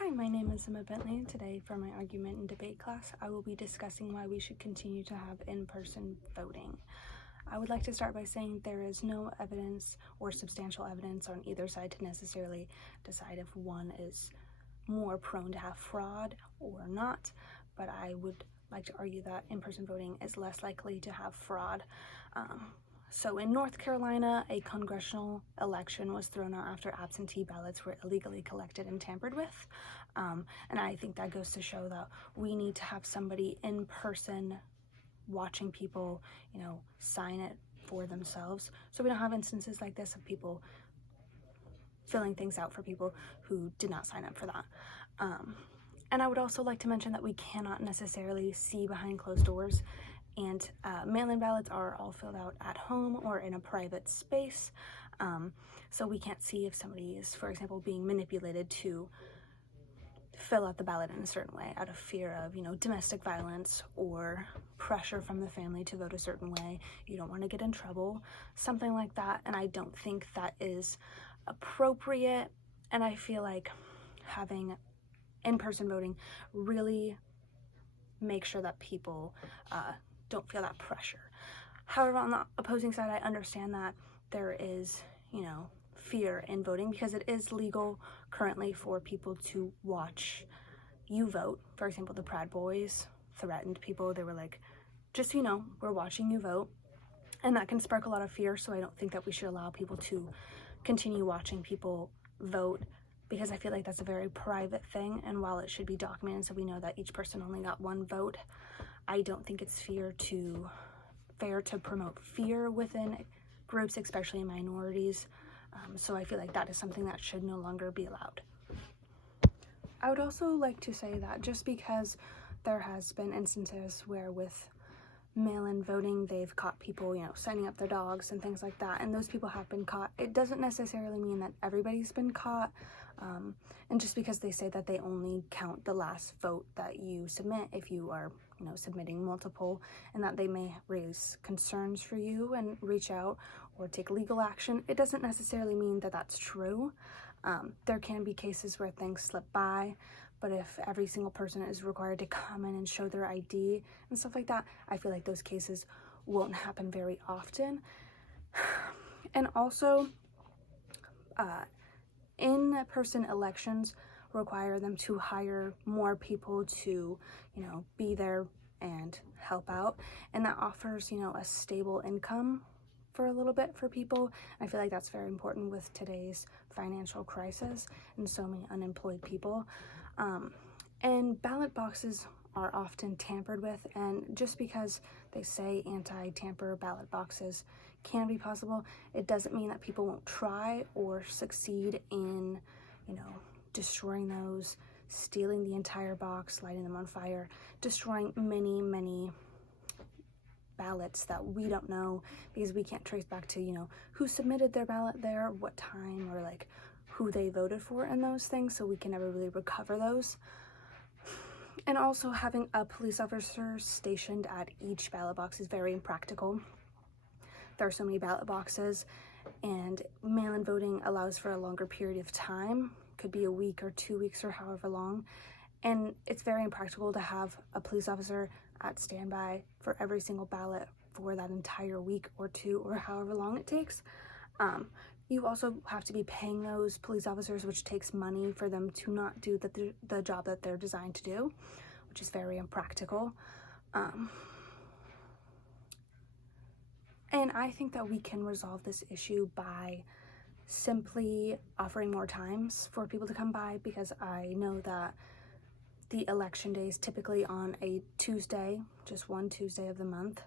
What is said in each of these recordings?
Hi, my name is Emma Bentley, and today for my argument and debate class, I will be discussing why we should continue to have in-person voting. I would like to start by saying there is no evidence or substantial evidence on either side to necessarily decide if one is more prone to have fraud or not, but I would like to argue that in-person voting is less likely to have fraud. So in North Carolina, a congressional election was thrown out after absentee ballots were illegally collected and tampered with. And I think that goes to show that we need to have somebody in person watching people, sign it for themselves. So we don't have instances like this of people filling things out for people who did not sign up for that. And I would also like to mention that we cannot necessarily see behind closed doors, and mail-in ballots are all filled out at home or in a private space. So we can't see if somebody is, for example, being manipulated to fill out the ballot in a certain way out of fear of, domestic violence or pressure from the family to vote a certain way. You don't want to get in trouble, something like that. And I don't think that is appropriate. And I feel like having in-person voting really makes sure that people don't feel that pressure. However, on the opposing side, I understand that there is, fear in voting because it is legal currently for people to watch you vote. For example, the Proud Boys threatened people. They were like, just, we're watching you vote. And that can spark a lot of fear. So I don't think that we should allow people to continue watching people vote, because I feel like that's a very private thing. And while it should be documented so we know that each person only got one vote, I don't think it's fair to promote fear within groups, especially minorities. So I feel like that is something that should no longer be allowed. I would also like to say that just because there has been instances where with mail-in voting they've caught people, signing up their dogs and things like that, and those people have been caught, it doesn't necessarily mean that everybody's been caught. And just because they say that they only count the last vote that you submit if you are submitting multiple, and that they may raise concerns for you and reach out or take legal action, it doesn't necessarily mean that that's true. There can be cases where things slip by, but if every single person is required to come in and show their ID and stuff like that, I feel like those cases won't happen very often. And also, in-person elections require them to hire more people to, be there and help out. And that offers, a stable income for a little bit for people. I feel like that's very important with today's financial crisis and so many unemployed people. And ballot boxes are often tampered with, and just because they say anti-tamper ballot boxes can be possible, it doesn't mean that people won't try or succeed in, destroying those, stealing the entire box, lighting them on fire, destroying many ballots that we don't know because we can't trace back to, who submitted their ballot there, what time, or like who they voted for and those things, so we can never really recover those. And also having a police officer stationed at each ballot box is very impractical. There are so many ballot boxes, and mail-in voting allows for a longer period of time, could be a week or 2 weeks or however long, and it's very impractical to have a police officer at standby for every single ballot for that entire week or two or however long it takes. You also have to be paying those police officers, which takes money for them to not do the job that they're designed to do, which is very impractical. And I think that we can resolve this issue by simply offering more times for people to come by, because I know that the election day is typically on a Tuesday, just one Tuesday of the month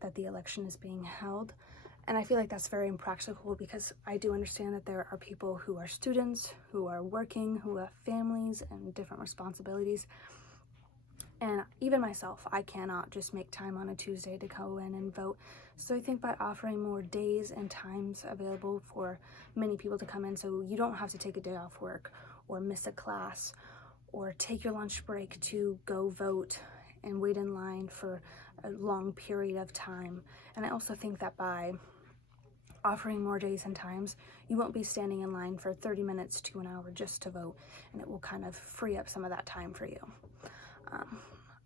that the election is being held. And I feel like that's very impractical, because I do understand that there are people who are students, who are working, who have families and different responsibilities. And even myself, I cannot just make time on a Tuesday to go in and vote. So I think by offering more days and times available for many people to come in, so you don't have to take a day off work or miss a class or take your lunch break to go vote and wait in line for a long period of time. And I also think that by offering more days and times, you won't be standing in line for 30 minutes to an hour just to vote, and it will kind of free up some of that time for you.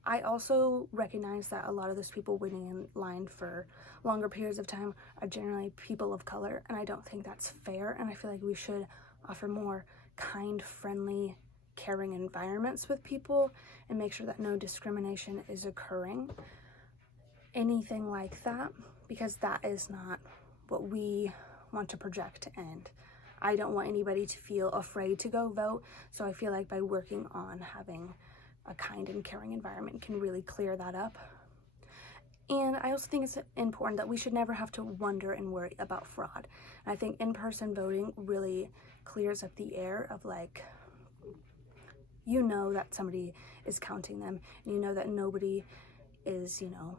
I also recognize that a lot of those people waiting in line for longer periods of time are generally people of color, and I don't think that's fair, and I feel like we should offer more kind, friendly, caring environments with people and make sure that no discrimination is occurring. Anything like that, because that is not what we want to project, and I don't want anybody to feel afraid to go vote, so I feel like by working on having a kind and caring environment can really clear that up. And I also think it's important that we should never have to wonder and worry about fraud. And I think in-person voting really clears up the air of, like, you know that somebody is counting them, and you know that nobody is, you know,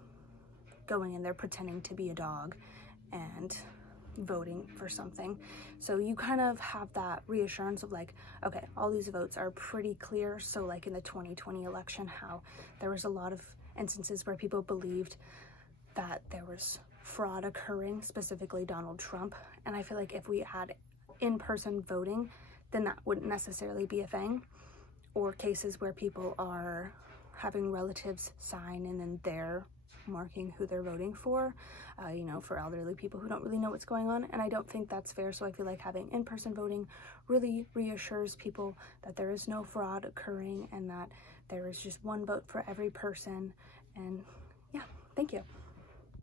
going in there pretending to be a dog and voting for something. So you kind of have that reassurance of, like, okay, all these votes are pretty clear. So like in the 2020 election, how there was a lot of instances where people believed that there was fraud occurring, specifically Donald Trump. And I feel like if we had in-person voting, then that wouldn't necessarily be a thing. Or cases where people are having relatives sign and then they're marking who they're voting for, you know, for elderly people who don't really know what's going on, and I don't think that's fair. So I feel like having in-person voting really reassures people that there is no fraud occurring and that there is just one vote for every person. And yeah, thank you.